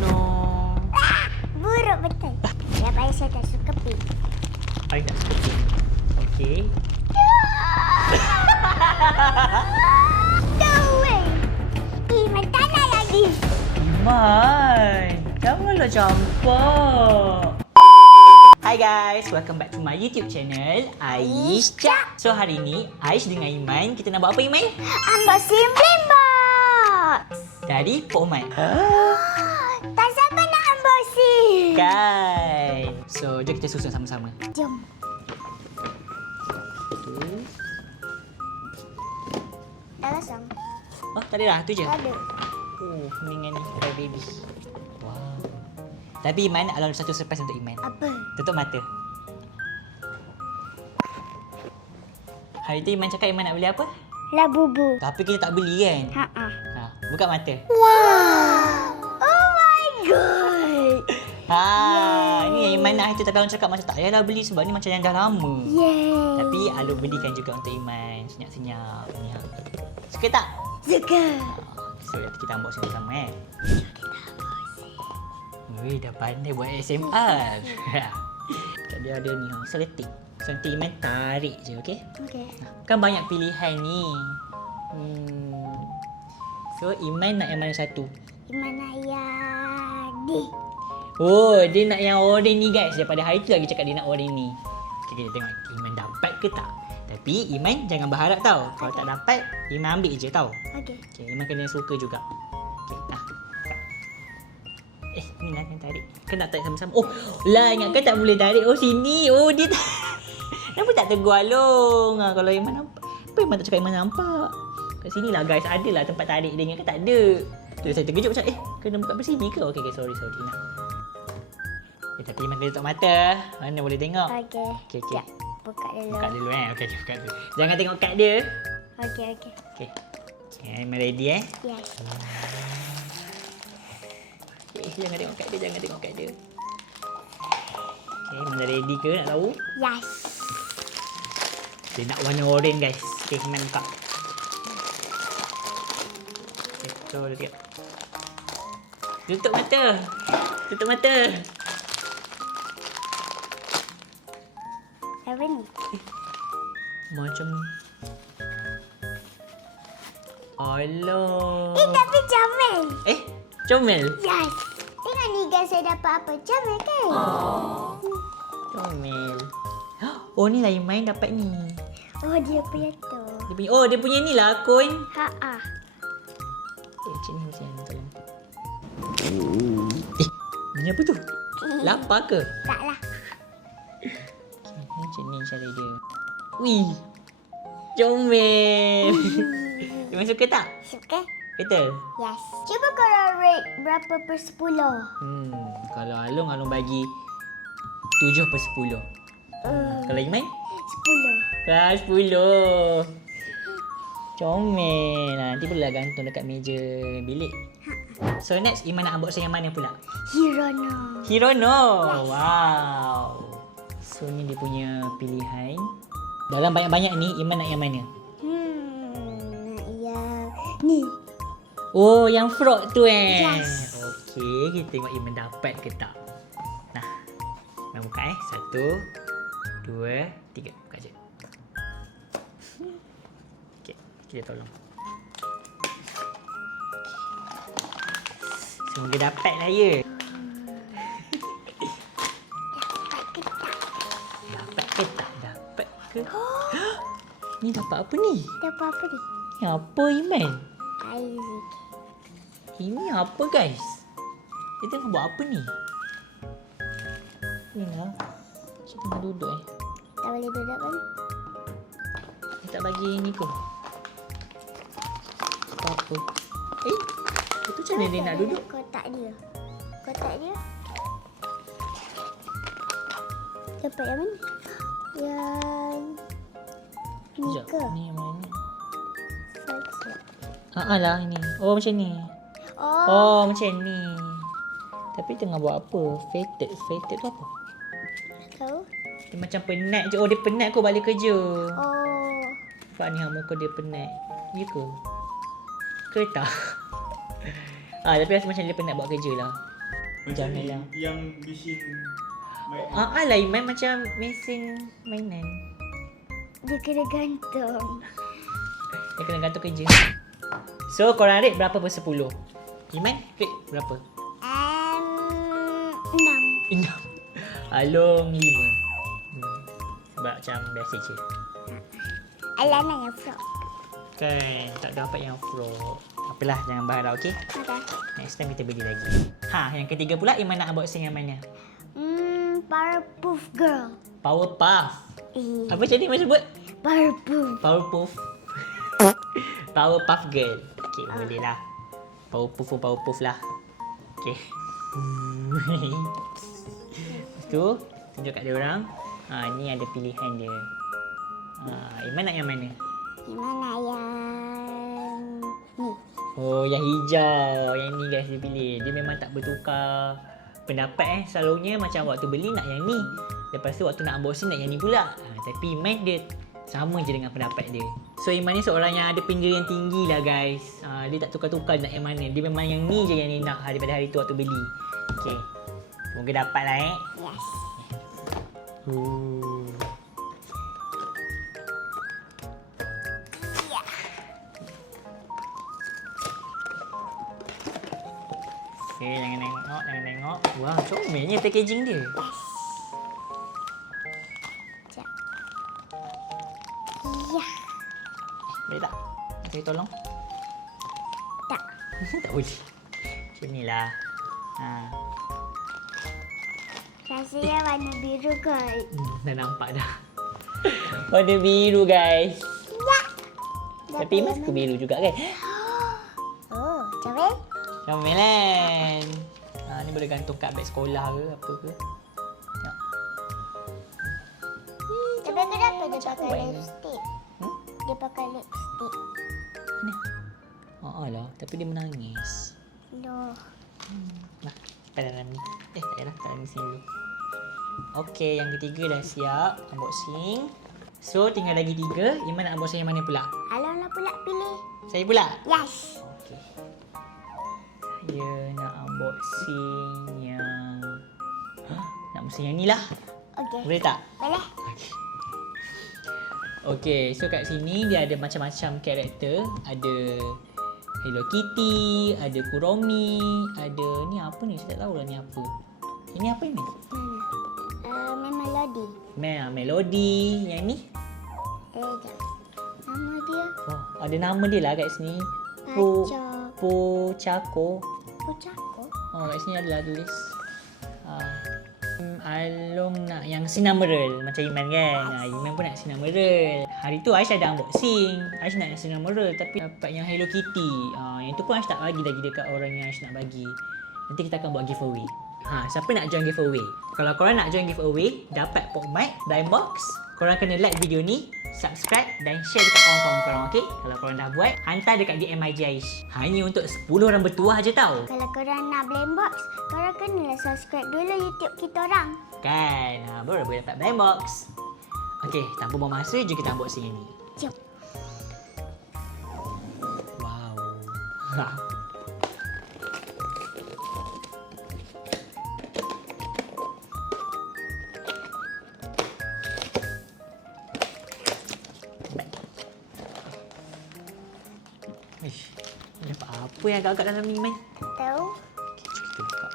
no. Buruk betul. Ya, baik saya tak suka pink. I tak suka pink. Okay. No way. Iman tak nak lagi. Iman, janganlah campak. Hi guys, welcome back to my YouTube channel, Aish Cak. So hari ni, Aish dengan Iman, kita nak buat apa Iman? Unboxing Bling Box. Dari Pok Mat. Tak sabar nak unboxing. Kan? So, jom kita susun sama-sama. Jom. Dah kosong. Oh, tak ada dah? Tu je? Tak ada. Oh, kuningan ni, Cry Baby. Wow. Tapi Iman, ada satu surprise untuk Iman. Apa? Tutup mata. Hari tu Iman cakap Iman nak beli apa? Labubu. Tapi kita tak beli kan? Ha-ha. Ha, buka mata. Wow. Oh my god. Ha, ni Iman nak itu tapi orang cakap macam tak payahlah beli sebab ni macam yang dah lama. Yay. Tapi Aluk belikan juga untuk Iman. Senyap-senyap. Ni ha. Suka tak? Suka. So, nanti kita unboxing bersama kan? Weh, dah pandai buat ASMR. Kat dia ada ni ha, seletik. So, nanti Iman tarik je, okey? Okey. Kan banyak pilihan ni. So, Iman nak yang mana satu? Iman ayah di. Oh, dia nak yang orange ni guys. Daripada hari tu lagi cakap dia nak orange ni. Okay, kita tengok Iman dapat ke tak. Tapi Iman jangan berharap tau. Kalau tak dapat, Iman ambil je tau. Okey. Okay, Iman kena suka juga. Okay, nah. Ni lah yang tarik. Kan nak tarik sama-sama. Oh, lah ingatkan tak boleh tarik. Oh, sini. Oh, dia tak. Kenapa tak tegur Along? Ha, kalau Iman nampak. Apa Iman tak cakap Iman nampak? Kat sini lah guys. Ada lah tempat tarik dia. Ingatkan tak ada. Terus saya terkejut macam, kena buka kat sini ke? Okay, sorry. Nah. Tapi Iman kena tutup mata. Mana boleh tengok. Okey. Okay. Sekejap. Buka dulu. Buka dulu Okay, buka dulu. Jangan tengok kad dia. Okey. Okay. Iman ready Yes. Jangan tengok kad dia. Okay, Iman dah ready ke nak tahu? Yes. Dia nak warna orange guys. Okay, Iman buka. Okay, so dia tengok. Tutup mata. Apa ni? Macam Alah. Tapi comel. Comel. Yes. Tengok ni guys, saya dapat apa? Comel kan? Comel. Oh, ni lah Iman dapat ni. Oh, dia punya tu. Dia punya ni lah akun. Ha-ha. Macam ni tolong. Bunyi apa tu? Lapar ke? Taklah. Macam ni cara dia. Wih. Comel. Iman suka tak? Suka? Betul? Yes. Cuba korang rate berapa per 10? Kalau Along bagi 7 per 10. Kalau Iman? 10. 10. Comel. Nanti bolehlah gantung dekat meja bilik. So next, Iman nak unboxing yang mana pula? Hirono. Yes. Wow. So ni dia punya pilihan. Dalam banyak-banyak ni, Iman nak yang mana? Ni. Oh, yang frog tu Yes. Okey, kita tengok Iman dapat ke tak. Nah, Iman buka 1, 2, 3. Buka je. Okey, kita tolong. Semoga dapat lah ya. Dapat ke tak? Dapat ke? Ni dapat apa ni? Dapat apa ni? Ni apa Iman? Isaac. Ini apa guys? Kita tengah buat apa ni? Ni lah. Saya tengah duduk Tak boleh duduk kan? Dia tak bagi ni ke? Apa? Itu macam mana dia nak duduk? Kotak dia. Dapat yang mana? Yang ni Sekejap, ke? ni yang mana? Sekejap. Lah ini. Oh macam ni. Oh. Oh macam ni. Tapi tengah buat apa? Fated tu apa? Tahu? Dia macam penat je. Oh dia penat kau balik kerja. Oh. Nampak ni muka dia penat. Ya ke? Ke tak? Tapi rasa macam dia penat buat kerja lah. Janganlah. Yang mesin Lah Iman macam mesin mainan. Dia kena gantung. Dia kena gantung kerja. So korang rate berapa per 10? Iman rate berapa? 6. 6. Along 5. Sebab macam biasa je. Alana yang frog. Kan tak dapat yang frog. Apalah, jangan berharap, okey? Okay. Next time kita beli lagi. Yang ketiga pula Iman nak unboxing yang mana? Powerpuff Girl. Powerpuff. Eh, Apa tadi Iman sebut? Powerpuff. Powerpuff. Powerpuff Girl. Okey, boleh lah. Powerpuff lah. Okey. Lepas tu, tunjuk kat dia orang. Ni ada pilihan dia. Iman nak yang mana? Gimana yang ni? Oh, yang hijau. Yang ni guys dia pilih. Dia memang tak bertukar pendapat Selalunya macam waktu beli nak yang ni. Lepas tu waktu nak unboxing nak yang ni pula. Tapi Iman dia sama je dengan pendapat dia. So Iman ni seorang yang ada pinggir yang tinggi lah guys. Dia tak tukar-tukar nak yang mana. Dia memang yang ni je yang dia nak daripada hari tu waktu beli. Okay. Semoga dapat lah Yes. Okay, jangan tengok. Wah, comelnya packaging dia. Sekejap. Ya. Boleh tak? Saya tolong? Tak. Tak boleh. Macam ni lah. Rasanya warna biru kot. Dah nampak dah. Warna biru guys. Ya. Tapi Iman suka biru juga kan? Oh, comel. Comelan. Ni boleh gantung kat beg sekolah ke apa ke. Tengok. Tapi kenapa dia pakai Why? lipstick? Dia pakai lipstick. Mana? Lah. Tapi dia menangis. Loh. Nah, kat dalam ni. Tak payahlah. Kat dalam sini dulu. Okey, yang ketiga dah siap. Unboxing. So, tinggal lagi 3. Iman nak unboxing yang mana pula? Alona pula pilih. Saya pula? Yes. Okey. Saya nak unboxing yang... nak unboxing yang ni lah. Okey. Boleh tak? Boleh. Okey, so kat sini dia ada macam-macam karakter. Ada Hello Kitty, ada Kuromi, ada ni apa ni? Saya tak tahu lah ni apa. Ini apa ini? Melody. Melody. Yang ni? Sekejap. Nama dia Oh, ada nama dia lah kat sini. Pochako. Pochako. Oh, kat sini adalah tulis. Along nak yang Cinnamoroll macam Iman kan. Iman pun nak Cinnamoroll. Hari tu Aish ada unboxing. Aish nak Cinnamoroll tapi dapat yang Hello Kitty. Yang tu pun Aish tak bagi lagi dekat orang yang Aish nak bagi. Nanti kita akan buat giveaway. Siapa nak join giveaway? Kalau korang nak join giveaway, dapat Pokemon Blind Box, korang kena like video ni, subscribe dan share dekat kawan-kawan korang, okey? Kalau korang dah buat, hantar dekat DM IG Aish. Hanya untuk 10 orang bertuah je tau. Kalau korang nak Blind Box, korang kenalah subscribe dulu YouTube kita orang. Kan? Baru boleh dapat Blind Box. Okey, tanpa buang masa, jom kita unboxing yang ni. Jom. Wow. Ish, dapat apa yang agak-agak dalam ni, Man? Tahu? Okay, jom kita buka.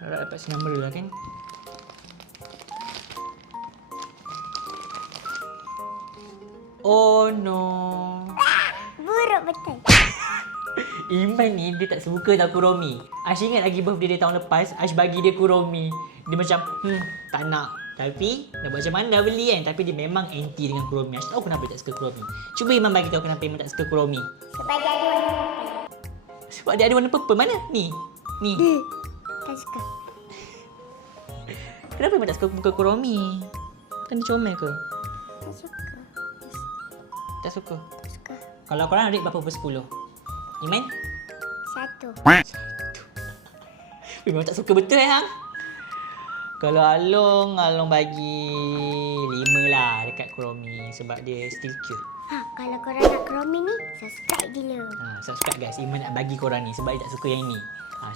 Harap dapat Cinnamoroll lah kan? Oh no. Buruk betul. Iman ni dia tak suka tau Kuromi. Aish ingat lagi birthday dia tahun lepas, Aish bagi dia Kuromi. Dia macam, tak nak. Tapi, dah buat macam mana dah beli kan. Tapi dia memang anti dengan Kuromi. Aish tahu kenapa dia tak suka Kuromi. Cuba Iman bagi tahu kenapa Iman tak suka Kuromi. Sebab dia ada warna purple. Sebab dia ada warna purple. Mana? Ni. Ni. Tak suka. Kenapa Iman tak suka muka Kuromi? Kan dia comel ke? Tak suka. Tak suka. Tak suka. Kalau korang rate berapa per 10? Iman? 1. Memang tak suka betul hang. Kalau Along bagi 5 lah dekat Kuromi sebab dia still cute. Kalau korang nak Chromie ni, subscribe dulu. Subscribe guys. Iman nak bagi korang ni sebab dia tak suka yang ni.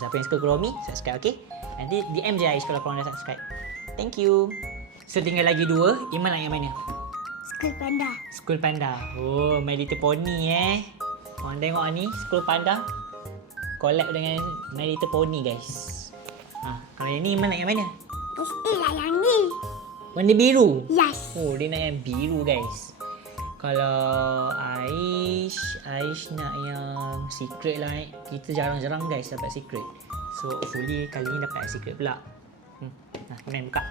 Siapa yang suka Kuromi, subscribe, okay? Nanti DM je Aish kalau korang dah subscribe. Thank you. So tinggal lagi 2. Iman nak yang mana? School Panda. School Panda. Oh, My Little Pony Korang tengok ni, School Panda collab dengan My Little Pony guys. Kalau yang ni Iman nak yang mana? Mestilah yang ni. Warna biru. Yes. Oh, dia nak yang biru guys. Kalau Aish nak yang secret lah. Kita jarang-jarang guys dapat secret. So hopefully kali ni dapat secret pula. Nah, main buka.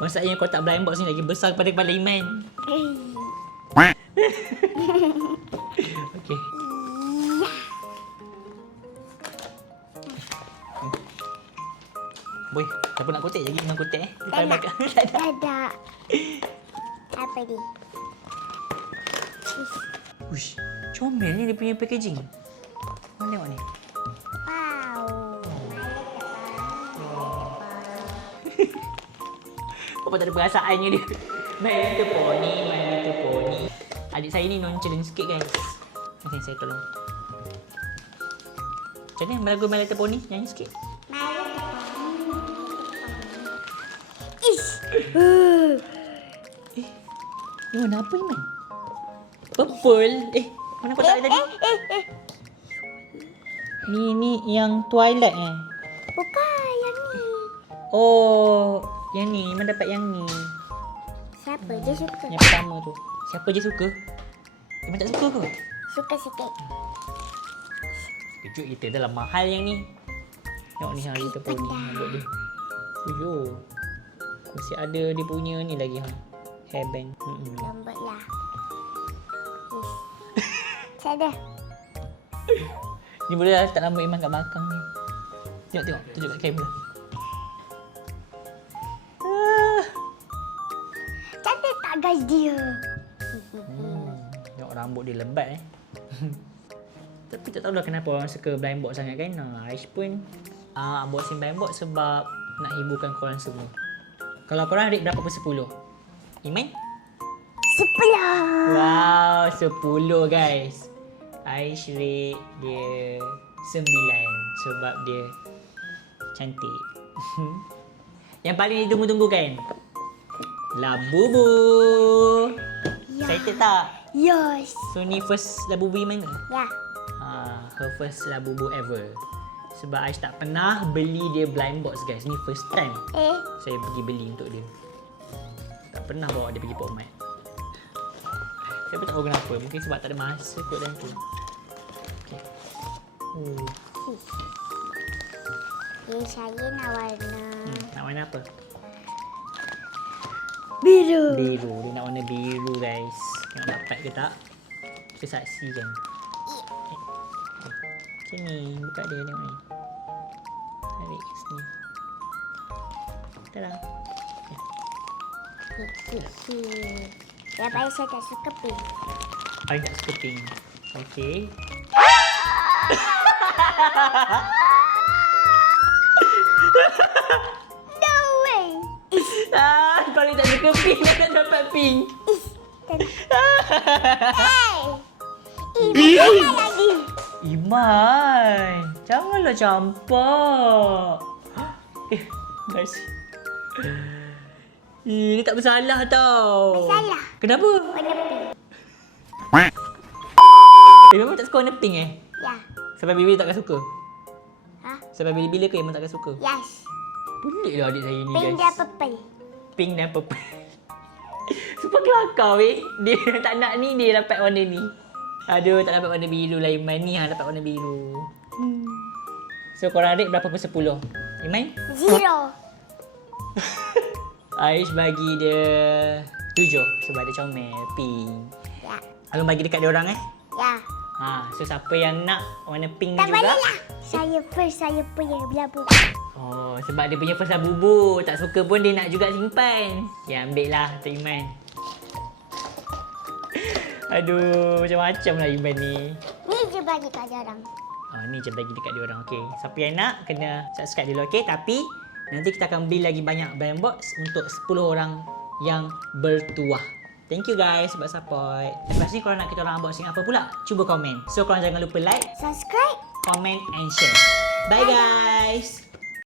Masalahnya kotak blind box ni lagi besar daripada kepala Iman. Okay. Boy, siapa nak kotek? Lagi Iman kotek Tak nak. Tak ada. Tak ada. Apa ni? Uish, comel ni dia punya packaging. Mana tengok ni? Wow. Apa tak ada perasaannya dia. My Little Pony, My Little Pony. Adik saya ni nonchalant sikit guys. Nanti saya tolong. Macam mana lagu My Little Pony? Nyanyi sikit. Ni warna apa Iman? Purple. Mana kotak dia tadi? Ni yang Twilight Bukan yang ni. Oh, yang ni. Iman dapat yang ni. Siapa je suka? Yang pertama tu. Siapa je suka? Iman tak suka ke? Suka sikit. Kejut kita dalam mahal yang ni. Tengok ni hari Little Pony rambut dia. Uyo. Masih ada dia punya ni lagi hairband. Lambat lah. Yes. Saya dah. Ni boleh lah tak lama Iman kat belakang ni. Tengok. Tunjuk kat kamera. Cantik tak guys dia? Tengok rambut dia lebat Tapi tak tahulah kenapa orang suka blind box sangat kan. Aish pun unboxing blind box sebab nak hiburkan korang semua. Kalau korang rate berapa per 10? Iman? 10. Wow, 10 guys. Aish rate dia 9 sebab dia cantik. Yang paling ditunggu-tunggu kan? Labubu. Ya. Excited tak? Yes. So ni first Labubu Iman ke? Ya. Her first Labubu ever. Sebab Aish tak pernah beli dia blind box guys. Ni first time saya pergi beli untuk dia. Tak pernah bawa dia pergi Pokmat. Saya pun tak tahu kenapa. Mungkin sebab tak ada masa kot dan tu. Okay. Saya nak warna Nak warna apa? biru. Biru. Dia nak warna biru guys. Nak dapat ke tak? Kita saksikan. Macam ni. Buka dia tengok ni. Tarik ke sini. Tada. Ya, baik saya tak suka pink. Aish tak suka pink. Okay. No way. Kalau tak suka pink, dia tak dapat pink. Hey. Ini lagi. Iman, janganlah campak. Guys. Ini tak bersalah tau. Bersalah. Kenapa? Warna pink. Memang tak suka warna pink Ya. Sampai bila takkan suka? Ha? Sampai bila-bila ke Iman takkan suka? Yes. Pelik lah adik saya ni Pink guys. dan purple. Pink dan purple. Super kelakar weh. Dia tak nak ni, dia dapat warna ni. Aduh, tak dapat warna biru lah Iman ni. Dapat warna biru. So korang rate berapa per 10? Iman? 0. Aish bagi dia 7 sebab dia comel, pink. Ya. Alun bagi dekat dia orang Ya. So siapa yang nak warna pink Tak ni juga? boleh lah. Saya punya belabu. Oh, sebab dia punya first Labubu. Tak suka pun dia nak juga simpan. Ya, ambil lah Tok Iman. Aduh, macam-macam lah Iman ni. Ni je bagi kat dia orang. Ni je bagi dekat dia orang. Okay. Siapa yang nak, kena subscribe dulu. Okay. Tapi, nanti kita akan beli lagi banyak blind box untuk 10 orang yang bertuah. Thank you guys sebab support. Lepas ni korang nak kita orang unboxing apa pula? Cuba komen. So korang jangan lupa like, Subscribe. comment and share. Bye guys.